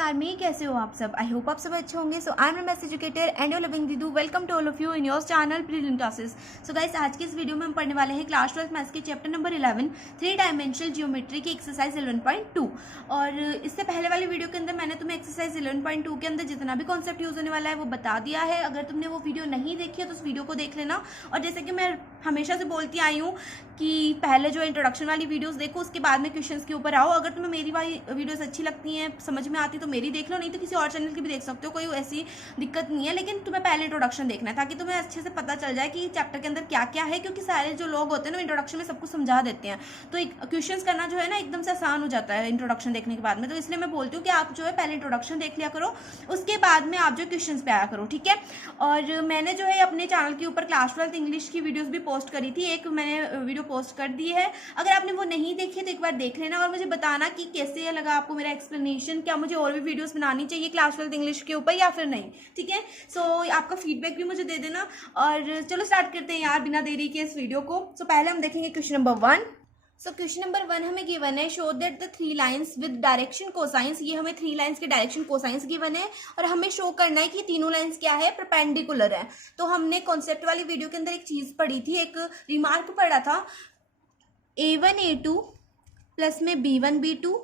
Army, कैसे हो आप सब। आई होप आप सब अच्छे होंगे। So I am maths educator and your loving दीदू। Welcome to all of you in your channel prelim classes. So guys, आज की इस वीडियो में हम पढ़ने वाले हैं क्लास 12 मैथ्स के चैप्टर नंबर 11 3 डायमेंशनल जियोमेट्री की एक्सरसाइज 11.2। और इससे पहले वाली वीडियो के अंदर मैंने तुम्हें एक्सरसाइज 11.2 के अंदर जितना भी कॉन्सेप्ट यूज होने वाला है वो बता दिया है। अगर तुमने वो वीडियो नहीं देखी है तो उस वीडियो को देख लेना। और जैसे कि मैं हमेशा से बोलती आई हूँ कि पहले जो इंट्रोडक्शन वाली वीडियोस देखो, उसके बाद में क्वेश्चंस के ऊपर आओ। अगर तुम्हें मेरी वाली वीडियोस अच्छी लगती हैं, समझ में आती, तो मेरी देख लो, नहीं तो किसी और चैनल की भी देख सकते हो, कोई ऐसी दिक्कत नहीं है। लेकिन तुम्हें पहले इंट्रोडक्शन देखना है ताकि तुम्हें अच्छे से पता चल जाए कि चैप्टर के अंदर क्या क्या है, क्योंकि सारे जो लोग होते हैं ना इंट्रोडक्शन में सब कुछ समझा देते हैं, तो क्वेश्चंस करना जो है ना एकदम से आसान हो जाता है इंट्रोडक्शन देखने के बाद में। तो इसलिए मैं बोलती हूँ कि आप जो है पहले इंट्रोडक्शन देख लिया करो, उसके बाद में आप जो क्वेश्चन पे आया करो, ठीक है। और मैंने जो है अपने चैनल के ऊपर क्लास 12 इंग्लिश की वीडियोस भी पोस्ट करी थी, एक मैंने वीडियो पोस्ट कर दी है। अगर आपने वो नहीं देखी तो एक बार देख लेना और मुझे बताना कि कैसे लगा आपको मेरा एक्सप्लेनेशन, क्या मुझे और भी वीडियोस बनानी चाहिए क्लास 12 इंग्लिश के ऊपर या फिर नहीं, ठीक है। सो आपका फीडबैक भी मुझे दे देना। और चलो स्टार्ट करते हैं यार बिना देरी के इस वीडियो को। सो पहले हम देखेंगे question number 1। So question number 1 हमें गिवन है, show that the 3 lines with direction cosines. ये हमें 3 लाइन्स के डायरेक्शन कोसाइंस गिवन है और हमें शो करना है कि तीनों लाइन्स क्या है, परपेंडिकुलर है। तो हमने कॉन्सेप्ट वाली वीडियो के अंदर एक चीज पढ़ी थी, एक रिमार्क पढ़ा था, A1 A2 प्लस में B1 B2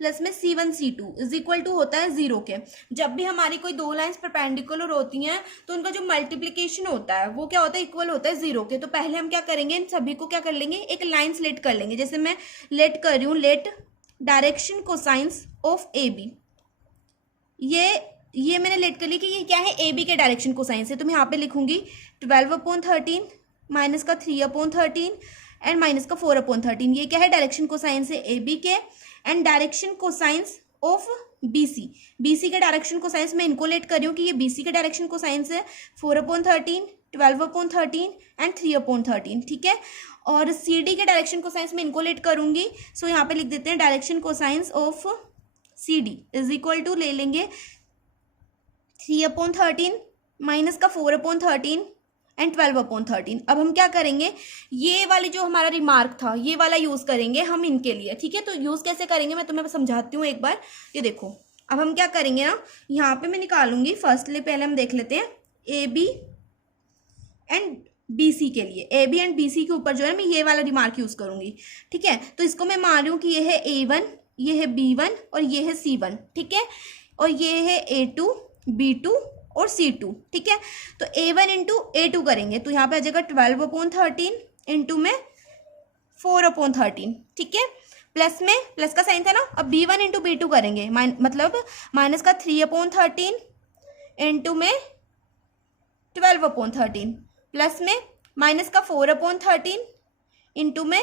प्लस में C1 C2 is equal to होता है 0 के। जब भी हमारी कोई दो लाइंस परपेंडिकुलर होती हैं तो उनका जो मल्टीप्लिकेशन होता है वो क्या होता है, इक्वल होता है 0 के। तो पहले हम क्या करेंगे, इन सभी को क्या कर लेंगे, एक लाइन लेट कर लेंगे। जैसे मैं लेट कर रही हूँ, let direction cosines of AB। ये मैंने लेट कर ली कि ये क्या है, AB के डायरेक्शन कोसाइंस है। तो मैं यहाँ पे लिखूंगी 12/13 माइनस का 3/13 एंड माइनस का 4/13। ये क्या है, डायरेक्शन कोसाइंस है AB के। And direction cosines of BC के डायरेक्शन कोसाइंस मैं इनको लेट कर रही हूँ कि ये BC के डायरेक्शन कोसाइंस है 4/13 12/13 एंड 3/13, ठीक है। और CD के डायरेक्शन कोसाइंस में इनको लेट करूंगी। सो यहाँ पे लिख देते हैं direction cosines of CD is equal to ले लेंगे 3/13 माइनस का 4/13 एंड 12/13। अब हम क्या करेंगे, ये वाली जो हमारा रिमार्क था ये वाला यूज करेंगे हम इनके लिए, ठीक है। तो यूज कैसे करेंगे मैं तुम्हें समझाती हूँ एक बार। ये देखो, अब हम क्या करेंगे ना, यहाँ पे मैं निकालूंगी फर्स्टली, पहले हम देख लेते हैं AB एंड BC के लिए। AB एंड BC के ऊपर जो है मैं ये वाला रिमार्क यूज करूंगी, ठीक है। तो इसको मैं मान रही हूँ कि ये है A1, ये है B1 और ये है C1, ठीक है। और ये है A2 B2 और C2, ठीक है। तो A1 इंटू A2 करेंगे तो यहाँ पे आ जाएगा 12/13 इंटू में 4/13, ठीक है। प्लस में प्लस का साइन था ना। अब B1 इंटू B2 करेंगे, मतलब माइनस का 3/13 इंटू में 12/13 प्लस में माइनस का 4/13 इंटू में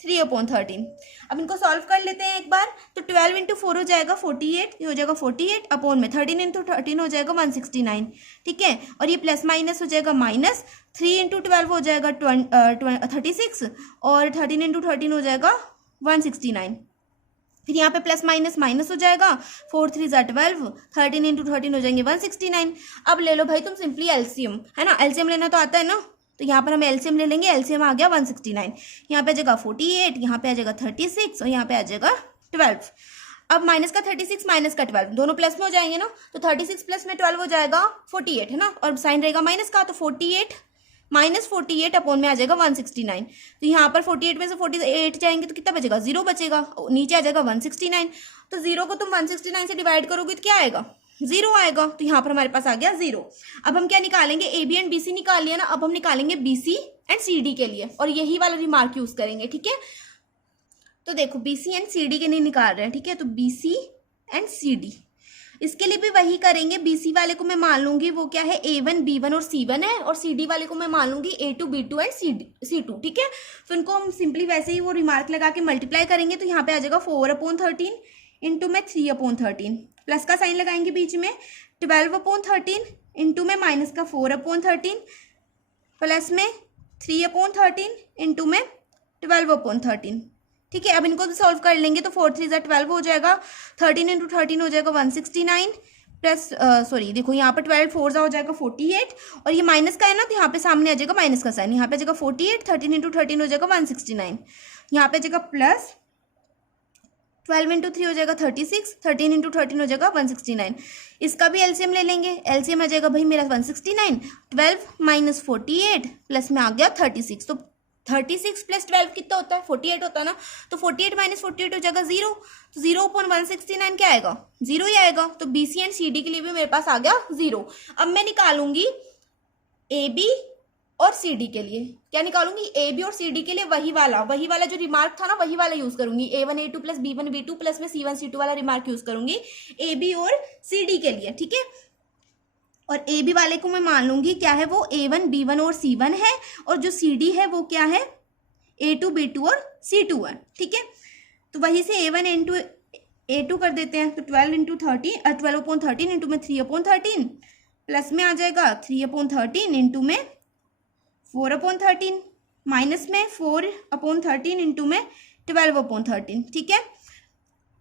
3/13। अब इनको सॉल्व कर लेते हैं एक बार। तो 12 इंटू 4 हो जाएगा 48, ये हो जाएगा 48 अपॉन में 13 इंटू 13 हो जाएगा 169, ठीक है। और ये प्लस माइनस हो जाएगा माइनस, 3 इंटू 12 हो जाएगा 36 और 13 इंटू 13 हो जाएगा 169। फिर यहाँ पे प्लस माइनस माइनस हो जाएगा, 4 3 ज़ा 12, 13 इंटू 13 हो जाएंगे 169। अब ले लो भाई तुम सिंपली एलसीएम, है ना, एलसीएम लेना तो आता है ना। तो यहाँ पर हम एलसीएम ले लेंगे, एलसीएम आ गया 169, यहाँ पे आ जाएगा 48, यहाँ पे आ जाएगा 36 और यहाँ पे आ जाएगा 12। अब माइनस का 36 माइनस का 12 दोनों प्लस में हो जाएंगे ना, तो 36 प्लस में 12 हो जाएगा 48, है ना। और साइन रहेगा माइनस का, तो 48 माइनस 48 अपॉन में आ जाएगा 169। तो यहाँ पर 48 में से 48 जाएंगे तो कितना बचेगा, 0 बचेगा, नीचे आ जाएगा 169। तो 0 को तुम 169 से डिवाइड करोगे तो क्या आएगा, 0 आएगा। तो यहाँ पर हमारे पास आ गया 0। अब हम क्या निकालेंगे, AB एंड BC निकाल लिया ना, अब हम निकालेंगे BC एंड CD के लिए और यही वाला रिमार्क यूज करेंगे, ठीक है। तो देखो BC एंड CD के लिए निकाल रहे हैं, ठीक है। तो BC एंड CD, इसके लिए भी वही करेंगे। BC वाले को मैं मान लूंगी वो क्या है, A1 B1 और C1 है, और CD वाले को मैं मान लूंगी A2 B2 एंड C2, ठीक है। तो इनको हम सिंपली वैसे ही वो रिमार्क लगा के मल्टीप्लाई करेंगे। तो यहाँ पे आ जाएगा 4/13 इंटू में 3/13, प्लस का साइन लगाएंगे बीच में, 12/13 इंटू में माइनस का 4/13 प्लस में 3/13 इंटू में 12/13, ठीक है। अब इनको तो सॉल्व कर लेंगे तो 4 3 ज़ा 12 हो जाएगा, 13 इंटू 13 हो जाएगा 169 प्लस सॉरी देखो यहाँ पर 12 4 ज़ा हो जाएगा 48 और ये माइनस का है ना, तो यहाँ पे सामने आ जाएगा माइनस का साइन, यहाँ पे आ जाएगा 48, 13 इंटू 13 हो जाएगा 169, यहाँ पे आ जाएगा प्लस 12 इंटू 3 हो जाएगा 36, 13 इंटू 13 हो जाएगा 169। इसका भी एलसीएम ले लेंगे, एलसीएम आ जाएगा भाई मेरा 169, 12 माइनस 48 प्लस में आ गया 36। तो 36 प्लस 12 कितना होता है, 48 होता है ना। तो 48 माइनस 48 हो जाएगा 0। तो 0/169 क्या आएगा, 0 ही आएगा। तो बीसी एंड सीडी के लिए भी मेरे पास आ गया 0। अब मैं निकालूंगी ए बी और सी डी के लिए। क्या निकालूंगी, ए बी और सी डी के लिए वही वाला जो रिमार्क था ना, वही वाला यूज करूंगी। A1 A2 plus B1 B2 plus में C1 C2 वाला रिमार्क यूज करूंगी ए बी और सी डी के लिए, ठीक है। और ए बी वाले को मैं मान लूंगी क्या है, वो A1 B1 और C1 है, और जो सी डी है वो क्या है, A2 B2 और C2 है, ठीक है। तो वही से A1 इंटू A2 कर देते हैं। तो 12/13 इंटू में 3/13 प्लस में आ जाएगा 3/13 इंटू में 4/13 माइनस में 4/13 इंटू में 12/13, ठीक है।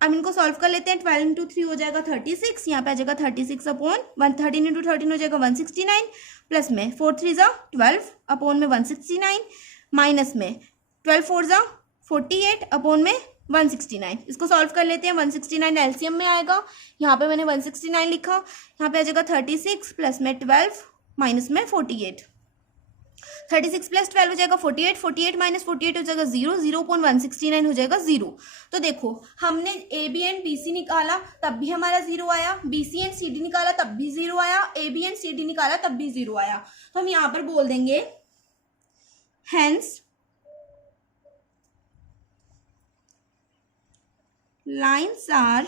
अब इनको सॉल्व कर लेते हैं। 12 इंटू 3 हो जाएगा 36, यहाँ पे आ जाएगा 36/13 इंटू 13 हो जाएगा 169 प्लस में 4 3 ज़ा 12 अपॉन में 169 माइनस में 12 4 ज़ा 48 अपॉन में 169। इसको सॉल्व कर लेते हैं। 169 एलसीएम में आएगा, यहाँ पे मैंने 169 लिखा, यहाँ पे आ जाएगा 36 प्लस में 12 माइनस में 48। 36 प्लस 12 हो जाएगा 48, 48 माइनस 48 हो जाएगा 0, 0/169 हो जाएगा 0। तो देखो हमने A B and B C निकाला तब भी हमारा 0 आया, B C and C D निकाला तब भी 0 आया, A B and C D निकाला तब भी 0 आया। तो हम यहां पर बोल देंगे hence lines are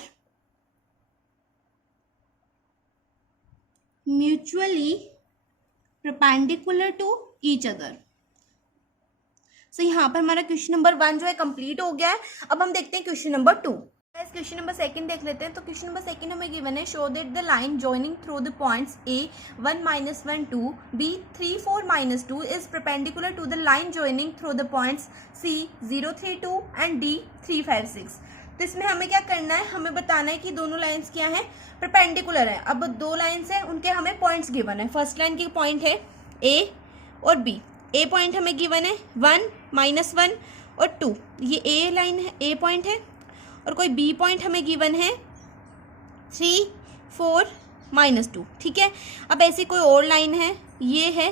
mutually perpendicular to each other. So यहाँ पर हमारा क्वेश्चन नंबर 1 जो है कंप्लीट हो गया है। अब हम देखते हैं क्वेश्चन नंबर 2। क्वेश्चन नंबर 2 देख लेते हैं। तो क्वेश्चन नंबर 2 हमें गिवन है, show that the line joining through the points A 1 - 1 2 B 3 4 - 2 is perpendicular to the line joining through the points C 0 3 2 and D 3 5 6। तो इसमें हमें क्या करना है, हमें बताना है कि दोनों लाइंस क्या है, परपेंडिकुलर है। अब दो लाइंस है, उनके हमें पॉइंट्स गिवन है। फर्स्ट लाइन की पॉइंट है A और B। ए पॉइंट हमें गिवन है 1 - 1 और 2, ये ए लाइन है, ए पॉइंट है। और कोई बी पॉइंट हमें गिवन है 3 4 - 2, ठीक है। अब ऐसी कोई और लाइन है, ये है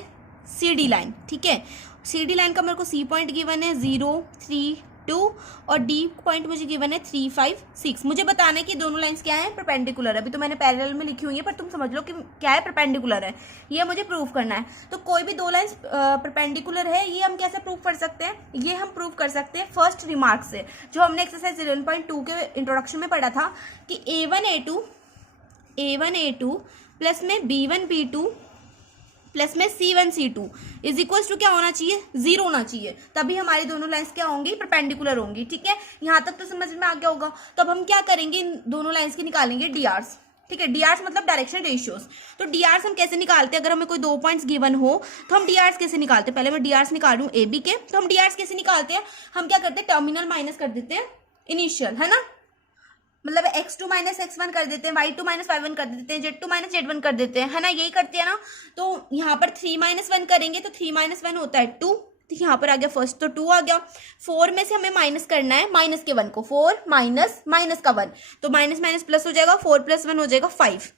सी डी लाइन, ठीक है। सी डी लाइन का मेरे को सी पॉइंट गिवन है 0 3 2 और डी पॉइंट मुझे गिवन है 3 5 6। मुझे बताना है कि दोनों लाइंस क्या है, परपेंडिकुलर है। अभी तो मैंने पैरेलल में लिखी हुई है, पर तुम समझ लो कि क्या है, परपेंडिकुलर है। ये मुझे प्रूव करना है। तो कोई भी दो लाइंस परपेंडिकुलर है, ये हम कैसे प्रूव कर सकते हैं, ये हम प्रूव कर सकते हैं फर्स्ट रिमार्क से, जो हमने एक्सरसाइज 11.2 के इंट्रोडक्शन में पढ़ा था कि A1 A2 प्लस में B1 B2 प्लस में C1 C2 is equal to क्या होना चाहिए, 0 होना चाहिए। तभी हमारी दोनों लाइंस क्या होंगी, परपेंडिकुलर होंगी, ठीक है। यहाँ तक तो समझ में आ गया होगा। तो अब हम क्या करेंगे, इन दोनों लाइंस की निकालेंगे डीआरस, ठीक है। डीआरस मतलब डायरेक्शन रेशियोज। तो डीआरस हम कैसे निकालते हैं, अगर हमें कोई दो पॉइंट्स गिवन हो तो हम डीआरस कैसे निकालते हैं। पहले मैं डीआरस निकाल रही हूँ ए बी के। तो हम डीआरस कैसे निकालते हैं, हम क्या करते हैं, टर्मिनल माइनस कर देते हैं इनिशियल, है ना। मतलब x2 - x1 कर देते हैं, y2 - y1 कर देते हैं, z2 - z1 कर देते हैं, है ना, यही करते हैं ना। तो यहाँ पर 3 - 1 करेंगे तो 3 - 1 होता है 2। तो यहाँ पर आ गया फर्स्ट, तो 2 आ गया। 4 में से हमें माइनस करना है माइनस के 1 को, 4 माइनस माइनस का 1, तो माइनस माइनस प्लस हो जाएगा, 4 + 1 हो जाएगा 5।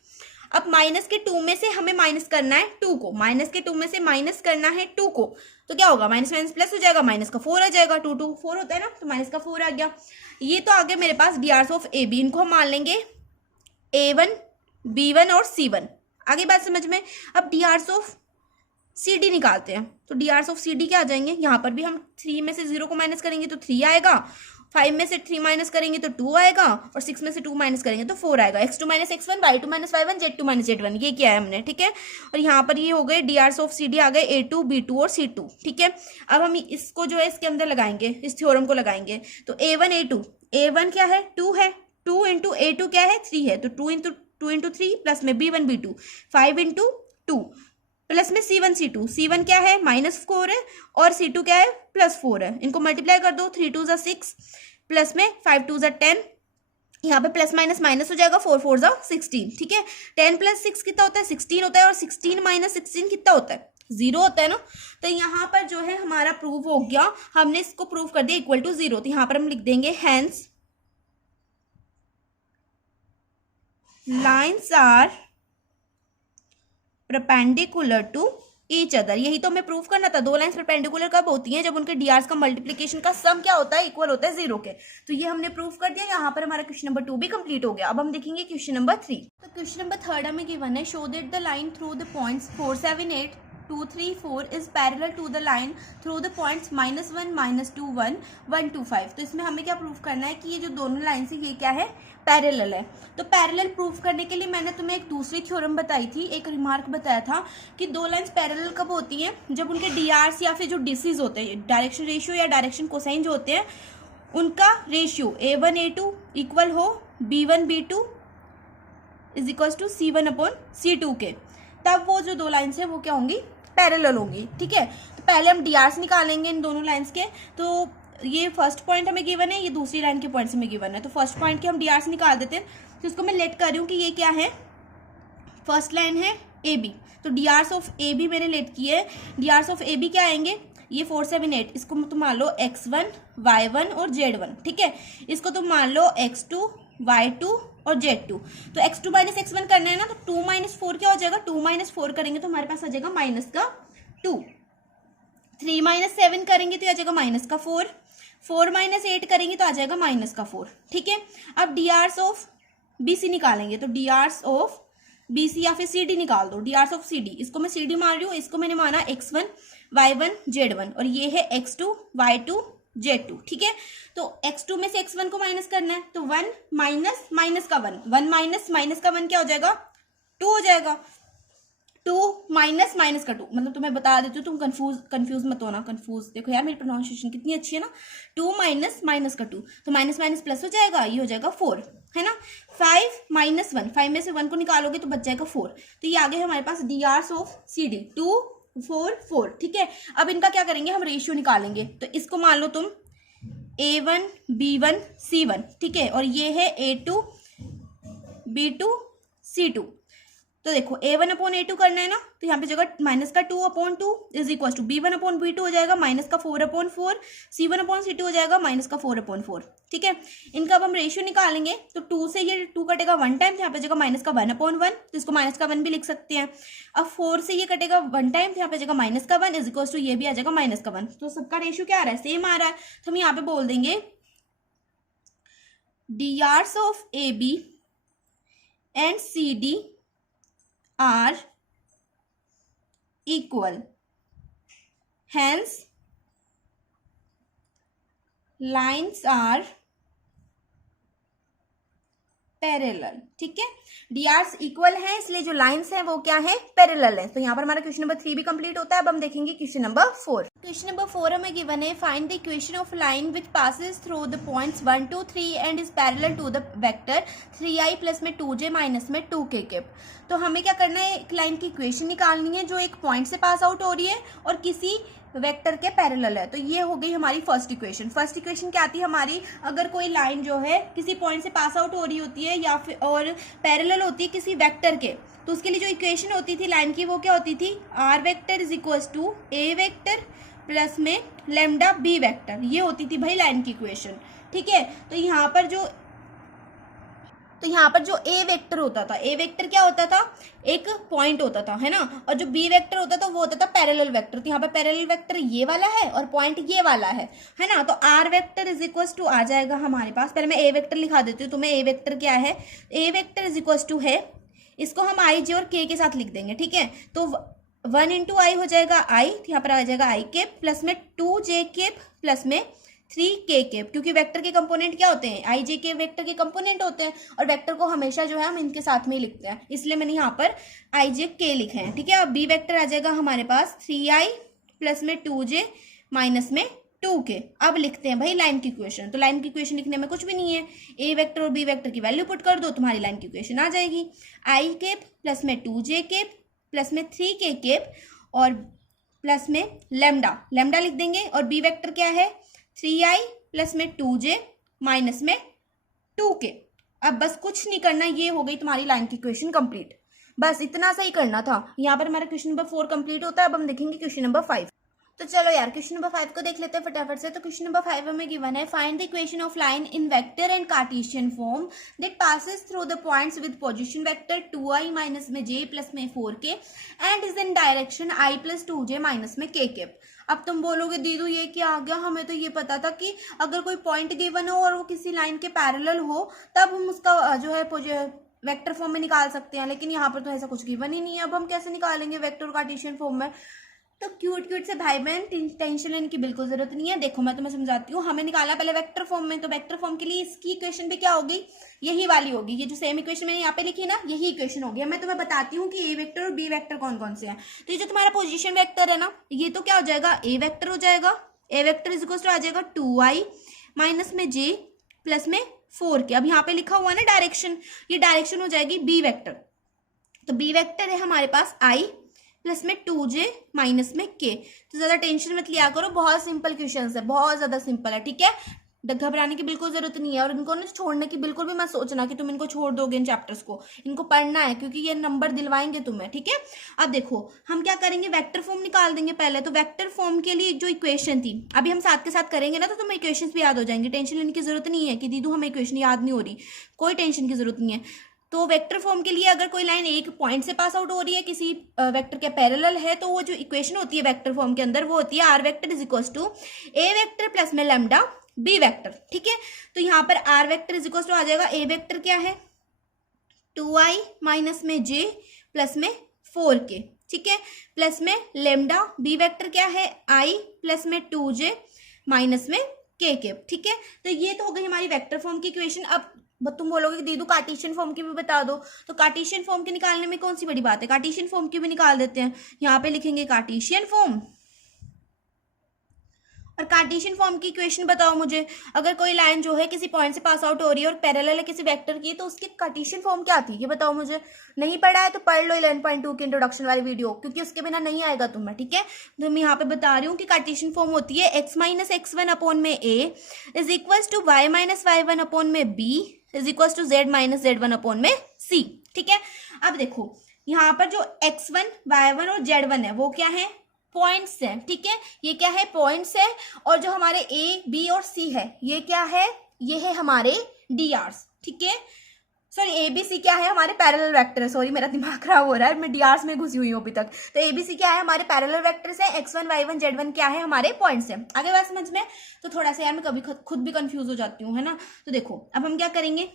अब माइनस के 2 में से हमें माइनस करना है 2 को, माइनस के 2 में से माइनस करना है 2 को, तो क्या होगा, माइनस माइनस प्लस हो जाएगा, माइनस का 4 आ जाएगा, 2 2 4 होता है ना, तो माइनस का 4 आ गया। ये तो आ गया मेरे पास डीआरस ऑफ ए बी। इनको हम मान लेंगे A1 B1 और C1। आगे बात समझ में। अब डीआरस ऑफ सी डी निकालते हैं। तो डीआरस ऑफ सी डी क्या आ जाएंगे, यहाँ पर भी हम 3 में से 0 को माइनस करेंगे तो 3 आएगा, 5 में से 3 माइनस करेंगे तो 2 आएगा, और 6 में से 2 माइनस करेंगे तो 4 आएगा। x2 - x1 y2 - y1 z2 - z1, ये किया है हमने, ठीक है। और यहाँ पर ये हो गए डीआरस ऑफ सी डी आ गए A2 B2 और C2, ठीक है। अब हम इसको जो है इसके अंदर लगाएंगे, इस थ्योरम को लगाएंगे। तो A1 A2, A1 क्या है, 2 है, 2 इंटू A2 क्या है, 3 है, तो 2 इंटू 3 प्लस में B1 B2 5 इंटू 2 प्लस में C1 C2, C1 क्या है -4 है और C2 क्या है +4 है। इनको मल्टीप्लाई कर दो, 3 2 6 प्लस में 5 2 10, यहाँ पे प्लस माइनस माइनस हो जाएगा, 4 4 16, ठीक है। 10 + 6 कितना होता है, 16 होता है, और 16 - 16 कितना होता है, 0 होता है ना। तो यहाँ पर जो है हमारा प्रूव हो गया, हमने इसको प्रूव कर दिया इक्वल टू 0। तो यहाँ पर हम लिख देंगे hence lines are perpendicular to each other. यही तो हमें प्रूफ करना था। दो लाइंस परपेंडिकुलर कब होती हैं? जब उनके डीआरस का मल्टीप्लीकेशन का सम क्या होता है? इक्वल होता है 0 के। तो ये हमने प्रूफ कर दिया। यहाँ पर हमारा क्वेश्चन नंबर 2 भी कंप्लीट हो गया। अब हम देखेंगे क्वेश्चन नंबर 3। तो क्वेश्चन नंबर 3 हमें गिवन है, show that the line through the points 4, 7, 8, 2, 3, 4 is parallel to the line through the points -1, -2, 1, 1, 2, 5। तो इसमें हमें क्या प्रूफ करना है कि ये जो दोनों लाइन है ये क्या है? पैरेलल है। तो पैरेलल प्रूफ करने के लिए मैंने तुम्हें एक दूसरी थ्योरम बताई थी, एक रिमार्क बताया था कि दो लाइंस पैरेलल कब होती हैं? जब उनके डीआरस या फिर जो डिसीज होते हैं, डायरेक्शन रेशियो या डायरेक्शन कोसाइन जो होते हैं, उनका रेशियो A1 A2 इक्वल हो B1 B2 is equal to C1/C2 के, तब वो जो दो लाइन्स है वो क्या होंगी? पैरेलल होंगी। ठीक है, तो पहले हम डीआरस निकालेंगे इन दोनों लाइन्स के। तो ये फर्स्ट पॉइंट हमें गिवन है, ये दूसरी लाइन के पॉइंट से हमें गिवन है। तो फर्स्ट पॉइंट के हम डीआरस निकाल देते हैं। तो इसको मैं लेट कर रही हूँ कि ये क्या है? फर्स्ट लाइन है AB। तो डीआरस ऑफ AB मैंने लेट की है। डीआरस ऑफ AB क्या आएंगे? ये 4, 7, 8, इसको तुम मान लो X1, Y1 और Z1। ठीक है, इसको तुम मान लो X2, Y2 और Z2। तो X2 माइनस X1 करना है ना, तो 2 - 4 क्या हो जाएगा? 2 - 4 करेंगे तो हमारे पास आ जाएगा -2। 3 - 7 करेंगे तो आ जाएगा -4। 4 - 8 करेंगे तो आ जाएगा -4। ठीक है, अब डीआरस ऑफ BC निकालेंगे। तो डीआरस ऑफ BC या फिर CD निकाल दो। डीआरस ऑफ CD, इसको मैं CD मान रही हूँ, इसको मैंने माना X1, Y1, Z1 और ये है X2, Y2, Z2। ठीक है, तो X2 में से X1 को माइनस करना है, तो 1 माइनस माइनस का 1, 1 माइनस माइनस का 1 क्या हो जाएगा? 2 हो जाएगा। 2 माइनस माइनस का 2, मतलब तुम्हें बता देती हूँ, तुम कंफ्यूज मत होना। कंफ्यूज देखो यार, मेरी प्रोनाउंसिएशन कितनी अच्छी है ना। 2 माइनस माइनस का 2, तो माइनस माइनस प्लस हो जाएगा, ये हो जाएगा 4, है ना। 5 - 1, 5 में से 1 को निकालोगे तो बच जाएगा 4। तो ये आ गया हमारे पास डीआरस ऑफ CD 2, 4, 4। ठीक है, अब इनका क्या करेंगे? हम रेशियो निकालेंगे। तो इसको मान लो तुम A1, B1, C1। ठीक है, और ये है A2, B2, C2। तो देखो A1/A2 करना है ना, तो यहाँ पे जगह -2/2 इज इक्वल टू B1/B2 हो जाएगा -4/4, C1/C2 हो जाएगा -4/4। ठीक है, इनका अब हम रेशियो निकालेंगे। तो 2 से ये 2 कटेगा 1 टाइम, तो यहाँ पे जगह -1/1, तो इसको -1 भी लिख सकते हैं। अब 4 से ये कटेगा 1 टाइम, तो यहाँ पे जगह -1 इज इक्वल टू ये भी आ जाएगा -1। तो सबका रेशियो क्या आ रहा है? सेम आ रहा है। तो हम यहाँ पे बोल देंगे डीआरस of AB and CD are equal, hence lines are parallel. ठीक है, डीआरस इक्वल है, इसलिए जो लाइंस हैं वो क्या है? पैरेलल है। तो यहाँ पर हमारा क्वेश्चन नंबर 3 भी कंप्लीट होता है। अब हम देखेंगे क्वेश्चन नंबर 4। क्वेश्चन नंबर 4 हमें गिवन है, find the equation of line which passes through the points 1, 2, 3 and is parallel to the vector 3i plus में 2j माइनस में 2k कैप। तो हमें क्या करना है? एक लाइन की इक्वेशन निकालनी है जो एक पॉइंट से पास आउट हो रही है और किसी वेक्टर के पैरेलल है। तो ये हो गई हमारी फर्स्ट इक्वेशन। फर्स्ट इक्वेशन क्या आती है हमारी? अगर कोई लाइन जो है किसी पॉइंट से पास आउट हो रही होती है या फिर और पैरेलल होती है किसी वेक्टर के, तो उसके लिए जो इक्वेशन होती थी लाइन की वो क्या होती थी? R vector is equal to A vector plus में लैम्डा B वेक्टर। ये होती थी भाई लाइन की इक्वेशन। ठीक है, तो यहाँ पर जो A वेक्टर होता था, A वेक्टर क्या होता था? एक पॉइंट होता था, है ना। और जो B वेक्टर होता था वो होता था पैरेलल वेक्टर। तो यहाँ पर पैरेलल वेक्टर ये वाला है और पॉइंट ये वाला है ना। तो R vector is equal to आ जाएगा हमारे पास। पहले मैं A वेक्टर लिखा देती हूँ तुम्हें। A वेक्टर क्या है? A vector is equal to है, इसको हम i j और k के साथ लिख देंगे। ठीक है, तो 1 × i हो जाएगा i, यहाँ पर आ जाएगा i कैप प्लस में 2j कैप प्लस में 3k कैप, क्योंकि वेक्टर के कंपोनेंट क्या होते हैं? i j k वेक्टर के कंपोनेंट होते हैं और वेक्टर को हमेशा जो है हम इनके साथ में ही लिखते हैं, इसलिए मैंने यहाँ पर i j k लिखे हैं। ठीक है, अब b वेक्टर आ जाएगा हमारे पास 3i प्लस में 2j माइनस में 2k। अब लिखते हैं भाई लाइन की इक्वेशन। तो लाइन की इक्वेशन लिखने में कुछ भी नहीं है, a वेक्टर और b वेक्टर की वैल्यू पुट कर दो, तुम्हारी लाइन की इक्वेशन आ जाएगी। i कैप प्लस में 2j कैप प्लस में 3k कैप और प्लस में लैम्डा लिख देंगे। और b वेक्टर क्या है? 3i प्लस में 2j माइनस में 2k। अब बस कुछ नहीं करना, ये हो गई तुम्हारी लाइन की इक्वेशन कंप्लीट। बस इतना सा ही करना था। यहाँ पर हमारा क्वेश्चन नंबर 4 कंप्लीट होता है। अब हम देखेंगे क्वेश्चन नंबर 5। तो चलो यार क्वेश्चन नंबर 5 को देख लेते हैं फटाफट से। तो क्वेश्चन नंबर 5 हमें गिवन है, find the equation of line in vector and Cartesian form that passes through the points with position vector 2i minus में j प्लस में 4k and is in direction i plus 2j minus में k cap. अब तुम बोलोगे दीदू ये क्या आ गया, हमें तो ये पता था कि अगर कोई पॉइंट गिवन हो और वो किसी लाइन के पैरेलल हो तब हम उसका जो है वेक्टर फॉर्म में निकाल सकते हैं, लेकिन यहाँ पर तो ऐसा कुछ गिवन ही नहीं है। अब हम कैसे निकालेंगे वेक्टर कार्टेशियन फॉर्म में? तो क्यूट से भाई बहन टेंशन लेने की बिल्कुल जरूरत नहीं है। देखो मैं तुम्हें समझाती हूँ। हमें निकाला पहले वेक्टर फॉर्म में, तो वेक्टर फॉर्म के लिए इसकी इक्वेशन भी क्या होगी, यही वाली होगी। ये जो सेम इक्वेशन मैंने यहाँ पे लिखी ना, यही इक्वेशन होगी। मैं तुम्हें बताती हूँ कि ए वेक्टर और बी वेक्टर कौन कौन से हैं। तो ये जो तुम्हारा पोजीशन वेक्टर है ना, ये तो क्या हो जाएगा, ए वेक्टर हो जाएगा। A vector is equal to आ जाएगा 2i माइनस में j प्लस में 4k। अब यहाँ पे लिखा हुआ है ना डायरेक्शन, ये डायरेक्शन हो जाएगी बी वेक्टर। तो बी वेक्टर है हमारे पास i प्लस में 2j माइनस में k। तो ज्यादा टेंशन मत लिया करो, बहुत सिंपल क्वेश्चन है, बहुत ज्यादा सिंपल है, ठीक है। घबराने की बिल्कुल जरूरत नहीं है, और इनको ना छोड़ने की बिल्कुल भी मत सोचना कि तुम इनको छोड़ दोगे इन चैप्टर्स को। इनको पढ़ना है क्योंकि ये नंबर दिलवाएंगे तुम्हें, ठीक है। अब देखो हम क्या करेंगे, वेक्टर फॉर्म निकाल देंगे पहले। तो वेक्टर फॉर्म के लिए जो इक्वेशन थी, अभी हम साथ के साथ करेंगे ना, तो तुम्हें इक्वेशन भी याद हो जाएंगे। टेंशन लेने की जरूरत नहीं है कि दीदू हमें इक्वेशन याद नहीं हो रही, कोई टेंशन की जरूरत नहीं है। तो वेक्टर फॉर्म के लिए अगर कोई लाइन एक पॉइंट से पास आउट हो रही है, किसी वेक्टर के पैरेलल है, तो वो जो इक्वेशन होती है वेक्टर फॉर्म के अंदर वो होती है R vector is equal to A vector plus में लैम्डा बी वेक्टर, ठीक है। तो यहाँ पर R vector is equal to आ जाएगा, ए वेक्टर क्या है 2i माइनस में j प्लस में 4k, ठीक है, प्लस में लेमडा। बी वेक्टर क्या है i प्लस में 2j माइनस में k कैप, ठीक है। तो ये तो हो गई हमारी वेक्टर फॉर्म की इक्वेशन। अब तुम बोलोगे कि दीदू कार्टेशियन फॉर्म की भी बता दो। तो कार्टेशियन फॉर्म के निकालने में कौन सी बड़ी बात है, कार्टेशियन फॉर्म की भी निकाल देते हैं। यहाँ पे लिखेंगे कार्टेशियन फॉर्म, और कार्टेशियन फॉर्म की इक्वेशन बताओ मुझे। अगर कोई लाइन जो है किसी पॉइंट से पास आउट हो रही है और पैरेलल है किसी वेक्टर की, तो उसकी कार्टेशियन फॉर्म क्या थी ये बताओ मुझे। नहीं पढ़ा है तो पढ़ लो 11.2 की इंट्रोडक्शन वाली वीडियो, क्योंकि उसके बिना नहीं आएगा तुम्हें, ठीक है। तो मैं यहाँ पे बता रही हूँ कि कार्टेशियन फॉर्म होती है x माइनस x1 अपॉन में a is equal to y minus y1 upon में b is equal to z minus z1 upon में c, ठीक है। अब देखो यहाँ पर जो x1 y1 और z1 है वो क्या है, पॉइंट्स है, ठीक है। ये क्या है, पॉइंट्स है। और जो हमारे ए बी और सी है ये क्या है, ये है हमारे डी आर्स, ठीक है। सॉरी ए बी सी क्या है, हमारे पैरेलल वेक्टर है। सॉरी मेरा दिमाग खराब हो रहा है, मैं डी आर्स में घुसी हुई हूँ अभी तक। तो ए बी सी क्या है, हमारे पैरेलल वेक्टर्स है। x1 y1 z1 क्या है, हमारे पॉइंट्स है। आगे बात समझ में। तो थोड़ा सा यार मैं कभी खुद भी कंफ्यूज हो जाती हूँ, है ना। तो देखो अब हम क्या करेंगे,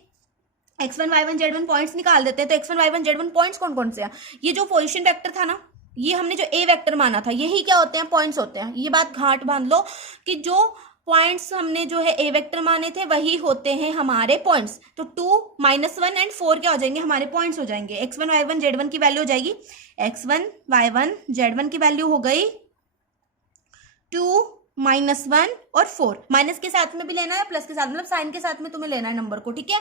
x1 y1 z1 पॉइंट्स निकाल देते हैं। तो x1 y1 z1 पॉइंट्स कौन कौन से हैं, ये जो पोजीशन वेक्टर था ना, ये हमने जो ए वेक्टर माना था, यही क्या होते हैं, पॉइंट्स होते हैं। ये बात घाट बांध लो कि जो पॉइंट्स हमने जो है ए वेक्टर माने थे वही होते हैं हमारे पॉइंट्स। तो 2 -1 और 4 क्या हो जाएंगे, हमारे पॉइंट्स हो जाएंगे। x1 y1 z1 की वैल्यू हो जाएगी, x1 y1 z1 की वैल्यू हो गई 2 -1 और 4। माइनस के साथ में भी लेना है, प्लस के साथ, मतलब साइन के साथ में तुम्हें लेना है नंबर को, ठीक है।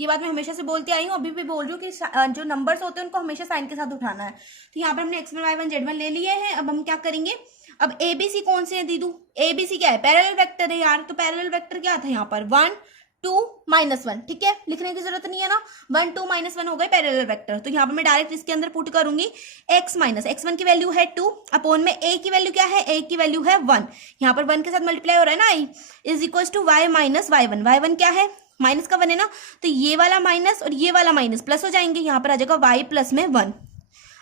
ये बात मैं हमेशा से बोलती आई हूँ, अभी भी बोल रही हूँ कि जो नंबर्स होते हैं उनको हमेशा साइन के साथ उठाना है। तो यहाँ पर हमने x1 y1 z1 ले लिए हैं। अब हम क्या करेंगे, अब ए बी सी कौन से हैं दीदू, ए बी सी क्या है, पैरेलल वेक्टर है यार। तो पैरेलल वेक्टर क्या था यहाँ पर 1 2 -1, ठीक है। लिखने की जरूरत नहीं है ना, 1 2 -1 हो गए पैरेलल वेक्टर। तो यहाँ पर मैं डायरेक्ट इसके अंदर पुट करूंगी x माइनस x1 की वैल्यू है 2 अपॉन में a की वैल्यू क्या है, a की वैल्यू है 1। यहाँ पर 1 के साथ मल्टीप्लाई हो रहा है ना, i is equal to y minus y1। y1 क्या है, माइनस का 1 है ना, तो ये वाला माइनस और ये वाला माइनस प्लस हो जाएंगे। यहाँ पर आ जाएगा y प्लस में 1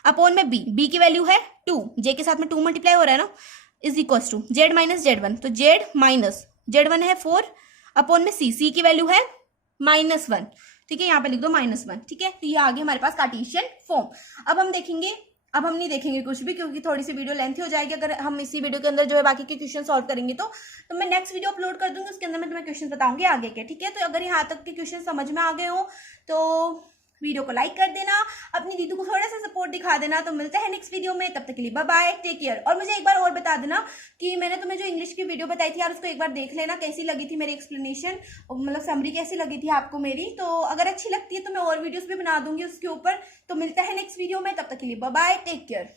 अपॉन में b की वैल्यू है 2, j के साथ में 2 मल्टीप्लाई हो रहा है ना, is equal to z minus z1। तो z माइनस z1 है 4 अपॉन में c की वैल्यू है -1, ठीक है। यहाँ पे लिख दो -1, ठीक है। तो ये आ गया हमारे पास कार्टेशियन फॉर्म। अब हम देखेंगे, अब हम नहीं देखेंगे कुछ भी क्योंकि थोड़ी सी वीडियो लेंथी हो जाएगी अगर हम इसी वीडियो के अंदर जो है बाकी के क्वेश्चन सॉल्व करेंगे। तो मैं नेक्स्ट वीडियो अपलोड कर दूंगी, उसके अंदर मैं तुम्हें क्वेश्चन बताऊंगी आगे के, ठीक है। तो अगर यहाँ तक के क्वेश्चन समझ में आ गए हो तो वीडियो को लाइक कर देना, अपनी दीदी को थोड़ा सा सपोर्ट दिखा देना। तो मिलते हैं नेक्स्ट वीडियो में, तब तक के लिए बाय बाय, टेक केयर। और मुझे एक बार और बता देना कि मैंने तुम्हें जो इंग्लिश की वीडियो बताई थी यार, उसको एक बार देख लेना, कैसी लगी थी मेरी एक्सप्लेनेशन, मतलब समरी कैसी लगी थी आपको मेरी। तो अगर अच्छी लगती है तो मैं और वीडियोस भी बना दूंगी उसके ऊपर। तो मिलता है नेक्स्ट वीडियो में, तब तक के लिए बाय बाय, टेक केयर।